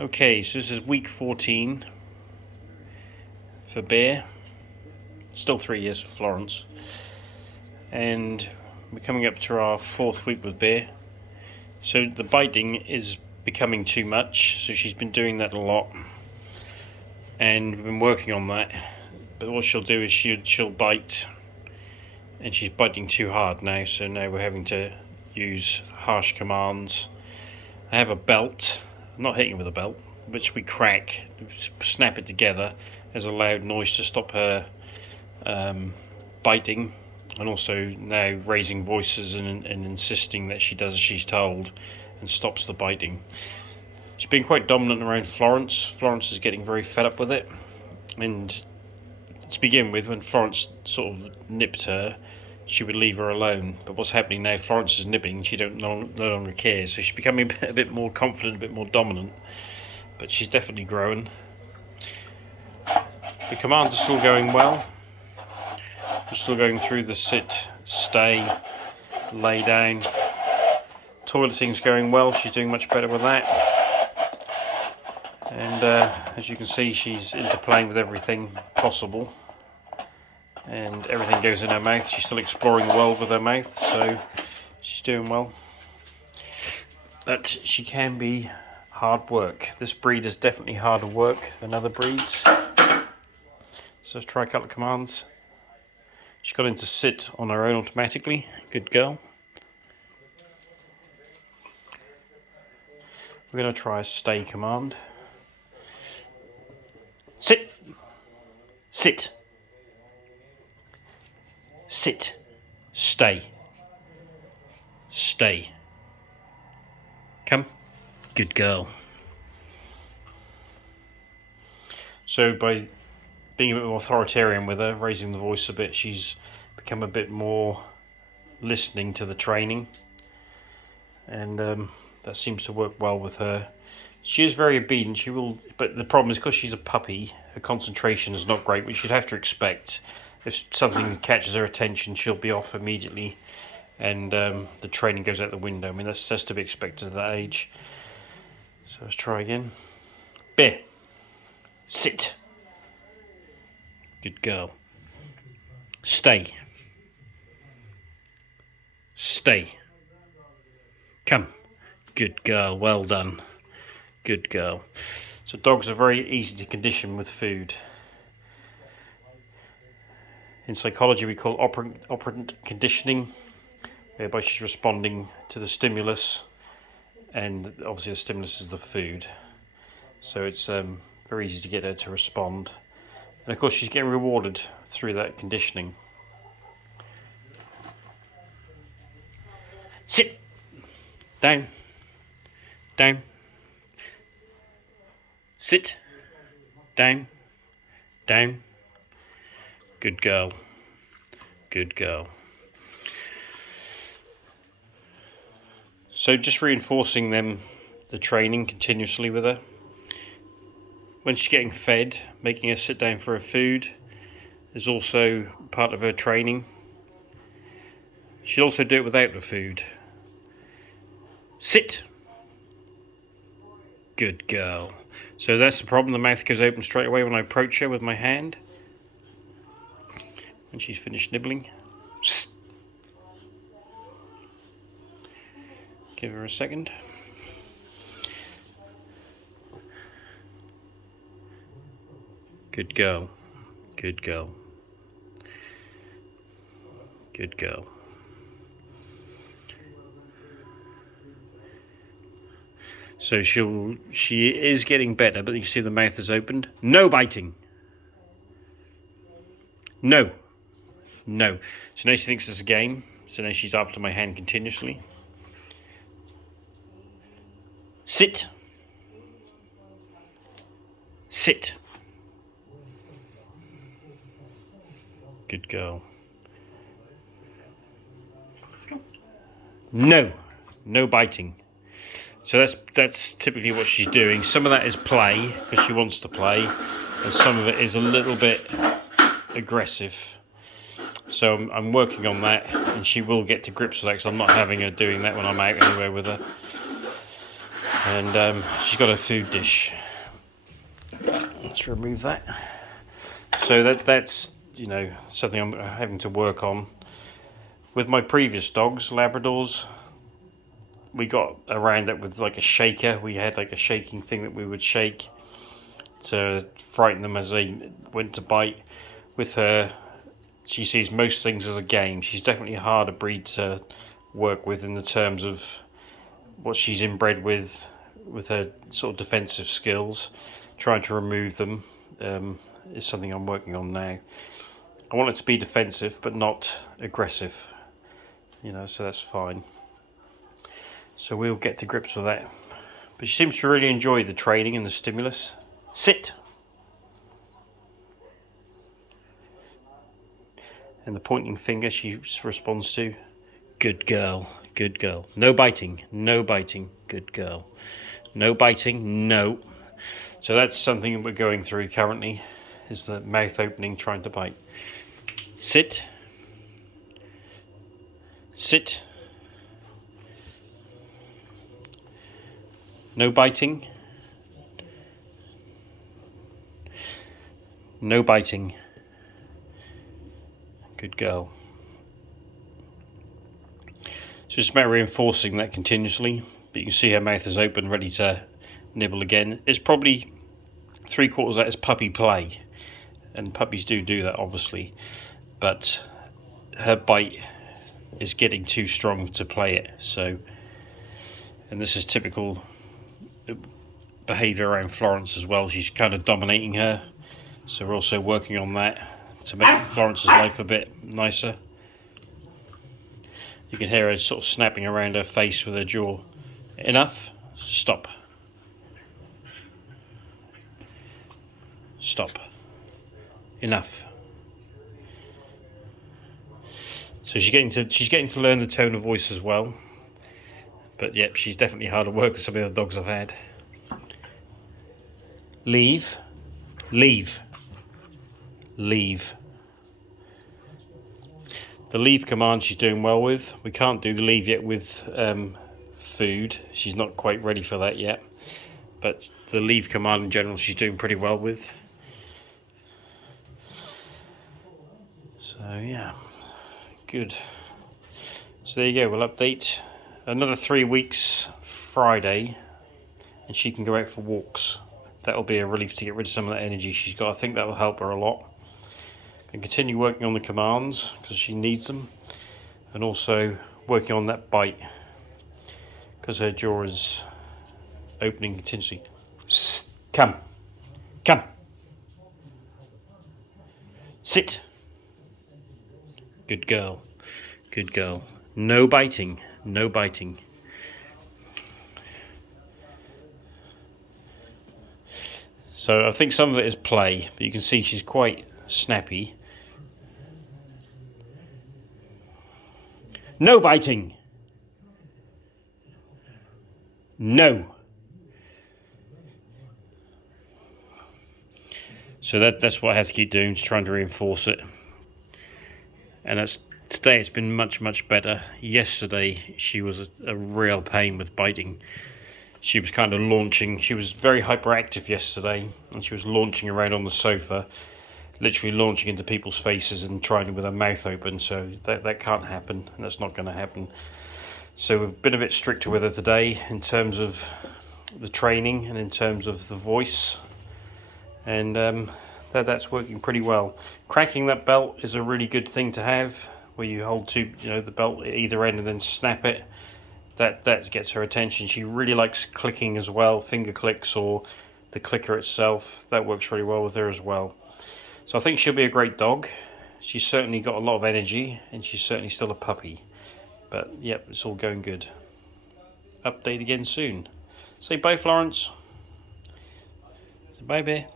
Okay, so this is week 14 for Bear. Still 3 years for Florence. And we're coming up to our 4th week with Bear. So the biting is becoming too much, so she's been doing that a lot. And we've been working on that. But what she'll do is she'll bite, and she's biting too hard now, so now we're having to use harsh commands. I have a belt. I'm not hitting her with a belt, which we crack, snap it together as a loud noise to stop her biting, and also now raising voices and insisting that she does as she's told and stops the biting. She's been quite dominant around Florence. Florence is getting very fed up with it, and to begin with, when Florence sort of nipped her, she would leave her alone. But what's happening now, Florence is nipping, she no longer cares, so she's becoming a bit more confident, a bit more dominant, but she's definitely growing. The commands are still going well. We're still going through the sit, stay, lay down. Toileting's going well, she's doing much better with that. And as you can see, she's interplaying with everything possible. And everything goes in her mouth. She's still exploring the world with her mouth, so she's doing well. But she can be hard work. This breed is definitely harder work than other breeds. So let's try a couple of commands. She got into sit on her own automatically. Good girl. We're going to try a stay command. Sit. Sit. Sit. Stay. Stay. Come. Good girl. So by being a bit more authoritarian with her, raising the voice a bit, she's become a bit more listening to the training. And that seems to work well with her. She is very obedient, but the problem is because she's a puppy, her concentration is not great, which you'd have to expect. If something catches her attention, she'll be off immediately, and the training goes out the window. I mean, that's to be expected at that age. So let's try again. Bear. Sit. Good girl. Stay. Stay. Come. Good girl. Well done. Good girl. So dogs are very easy to condition with food. In psychology, we call operant conditioning, whereby she's responding to the stimulus, and obviously the stimulus is the food. So it's very easy to get her to respond. And of course, she's getting rewarded through that conditioning. Sit. Down. Down. Sit. Down. Down. Good girl. Good girl. So just reinforcing the training continuously with her. When she's getting fed, making her sit down for her food is also part of her training. She'll also do it without the food. Sit. Good girl. So that's the problem. The mouth goes open straight away when I approach her with my hand. When she's finished nibbling. Give her a second. Good girl. Good girl. Good girl. So she is getting better, but you can see the mouth is opened. No biting. No. No. So now she thinks it's a game. So now she's after my hand continuously. Sit. Sit. Good girl. No. No biting. So that's typically what she's doing. Some of that is play, because she wants to play, and some of it is a little bit aggressive. So I'm working on that, and she will get to grips with that, because I'm not having her doing that when I'm out anywhere with her. And she's got a food dish. Let's remove that. So that's something I'm having to work on. With my previous dogs, Labradors, we got around that with like a shaker. We had like a shaking thing that we would shake to frighten them as they went to bite. With her, she sees most things as a game. She's definitely a harder breed to work with in the terms of what she's inbred with her sort of defensive skills. Trying to remove them is something I'm working on now. I want it to be defensive but not aggressive, so that's fine. So we'll get to grips with that. But she seems to really enjoy the training and the stimulus. Sit! And the pointing finger she responds to. Good girl, good girl. No biting, no biting, good girl. No biting, no. So that's something we're going through currently, is the mouth opening, trying to bite. Sit. Sit. No biting. No biting. Good girl. So it's about reinforcing that continuously. But you can see her mouth is open, ready to nibble again. It's probably 3/4 of that is puppy play. And puppies do that, obviously. But her bite is getting too strong to play it. So, and this is typical behaviour around Florence as well. She's kind of dominating her. So we're also working on that to make Florence's life a bit nicer. You can hear her sort of snapping around her face with her jaw. Enough. Stop. Stop. Enough. So she's getting to learn the tone of voice as well. But yep, she's definitely hard to work with some of the other dogs I've had. Leave. Leave. Leave. The leave command she's doing well with. We can't do the leave yet with food. She's not quite ready for that yet. But the leave command in general she's doing pretty well with. So yeah, good. So there you go, we'll update. Another 3 weeks Friday and she can go out for walks. That'll be a relief to get rid of some of that energy she's got. I think that will help her a lot. And continue working on the commands because she needs them, and also working on that bite because her jaw is opening continuously. Come, come, sit. Good girl, good girl. No biting, no biting. So I think some of it is play, but you can see she's quite snappy. No biting. No. So that's what I have to keep doing, just trying to reinforce it. And today it's been much better. Yesterday she was a real pain with biting. She was kind of launching. She was very hyperactive yesterday, and she was launching around on the sofa, literally launching into people's faces and trying with her mouth open. So that can't happen, and that's not going to happen. So we've been a bit stricter with her today in terms of the training and in terms of the voice, and that's working pretty well. Cracking that belt is a really good thing to have, where you hold the belt at either end and then snap it. That gets her attention. She really likes clicking as well, finger clicks or the clicker itself. That works really well with her as well. So I think she'll be a great dog. She's certainly got a lot of energy, and she's certainly still a puppy. But yep, it's all going good. Update again soon. Say bye, Florence. Say bye, Bear.